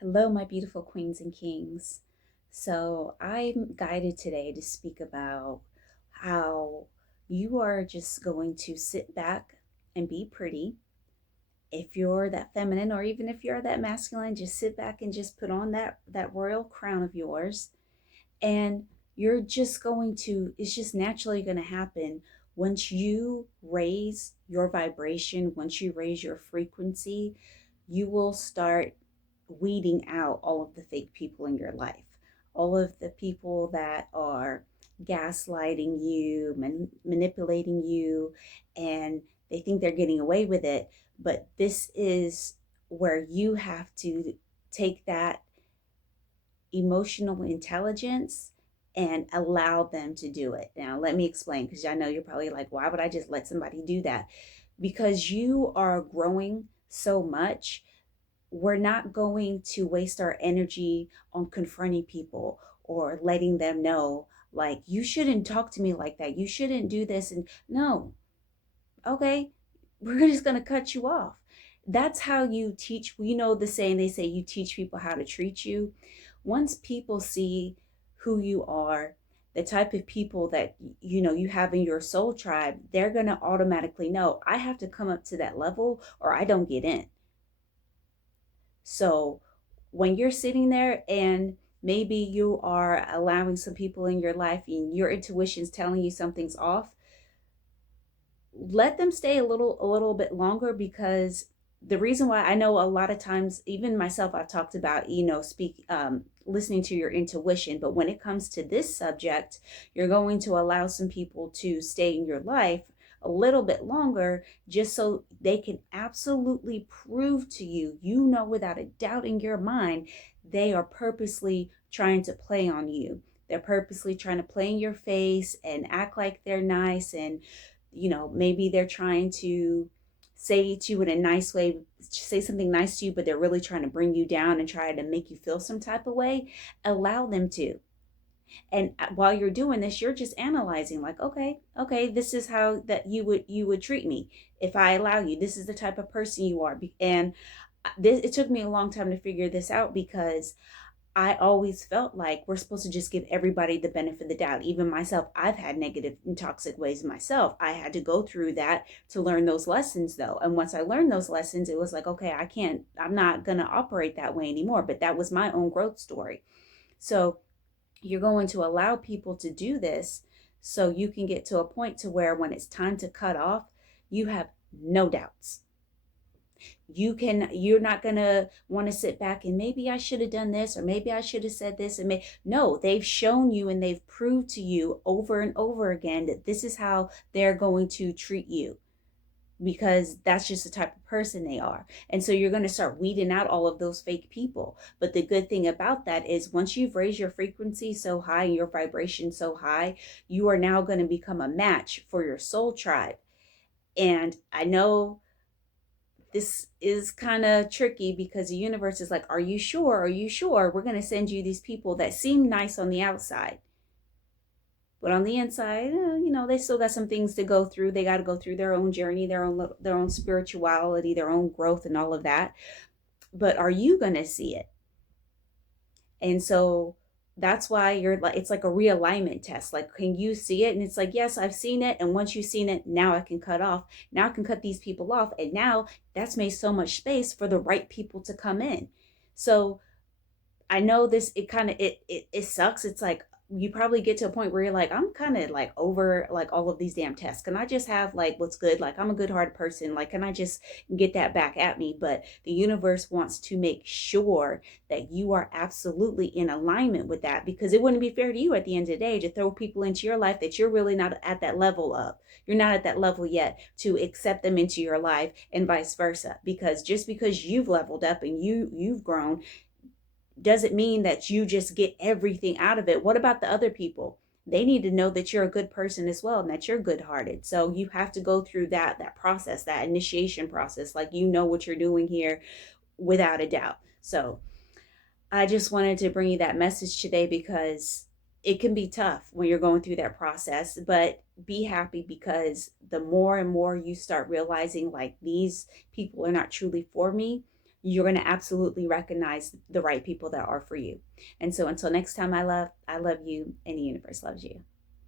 Hello, my beautiful queens and kings. So, I'm guided today to speak about how you are just going to sit back and be pretty. If you're that feminine, or even if you're that masculine, just sit back and just put on that royal crown of yours, and you're just going to, it's just naturally going to happen once you raise your vibration, once you raise your frequency, you will start weeding out all of the fake people in your life, all of the people that are gaslighting you, manipulating you, and they think they're getting away with it. But this is where you have to take that emotional intelligence and allow them to do it. Now, let me explain, because I know you're probably like, why would I just let somebody do that? Because you are growing so much, we're not going to waste our energy on confronting people or letting them know, like, you shouldn't talk to me like that. You shouldn't do this. And no, okay, we're just going to cut you off. That's how you teach. You know, the saying, they say you teach people how to treat you. Once people see who you are, the type of people that you have in your soul tribe, they're going to automatically know, I have to come up to that level or I don't get in. So when you're sitting there and maybe you are allowing some people in your life and your intuition's telling you something's off, let them stay a little bit longer, because the reason why, I know a lot of times, even myself, I've talked about, listening to your intuition, but when it comes to this subject, you're going to allow some people to stay in your life a little bit longer, just so they can absolutely prove to you, without a doubt in your mind, they are purposely trying to play on you. They're purposely trying to play in your face and act like they're nice, and maybe they're trying to say to you in a nice way, say something nice to you, but they're really trying to bring you down and try to make you feel some type of way. Allow them to. And while you're doing this, you're just analyzing, like, okay, this is how that you would treat me if I allow you. This is the type of person you are. And it took me a long time to figure this out, because I always felt like we're supposed to just give everybody the benefit of the doubt. Even myself, I've had negative and toxic ways myself. I had to go through that to learn those lessons, though. And once I learned those lessons, it was like, okay, I'm not going to operate that way anymore. But that was my own growth story. So you're going to allow people to do this so you can get to a point to where when it's time to cut off, you have no doubts. You're not going to want to sit back and, maybe I should have done this, or maybe I should have said this. And no, they've shown you and they've proved to you over and over again that this is how they're going to treat you, because that's just the type of person they are. And so you're going to start weeding out all of those fake people. But the good thing about that is, once you've raised your frequency so high and your vibration so high, you are now going to become a match for your soul tribe. And I know this is kind of tricky, because the universe is like, are you sure? Are you sure? We're going to send you these people that seem nice on the outside, but on the inside, they still got some things to go through. They got to go through their own journey, their own spirituality, their own growth, and all of that. But are you going to see it? And so that's why you're like, it's like a realignment test. Like, can you see it? And it's like, yes, I've seen it. And once you've seen it, now I can cut off. Now I can cut these people off. And now that's made so much space for the right people to come in. So I know this, it kind of, it sucks. It's like, you probably get to a point where you're like, I'm kind of like over like all of these damn tests. Can I just have like what's good? Like, I'm a good hearted person. Like, can I just get that back at me? But the universe wants to make sure that you are absolutely in alignment with that, because it wouldn't be fair to you at the end of the day to throw people into your life that you're really not at that level of. You're not at that level yet to accept them into your life, and vice versa. Because just because you've leveled up and you've grown, doesn't mean that you just get everything out of it. What about the other people? They need to know that you're a good person as well, and that you're good hearted. So you have to go through that process, that initiation process, like, what you're doing here, without a doubt. So I just wanted to bring you that message today, because it can be tough when you're going through that process, but be happy, because the more and more you start realizing, like, these people are not truly for me, you're going to absolutely recognize the right people that are for you. And so until next time, I love you, and the universe loves you.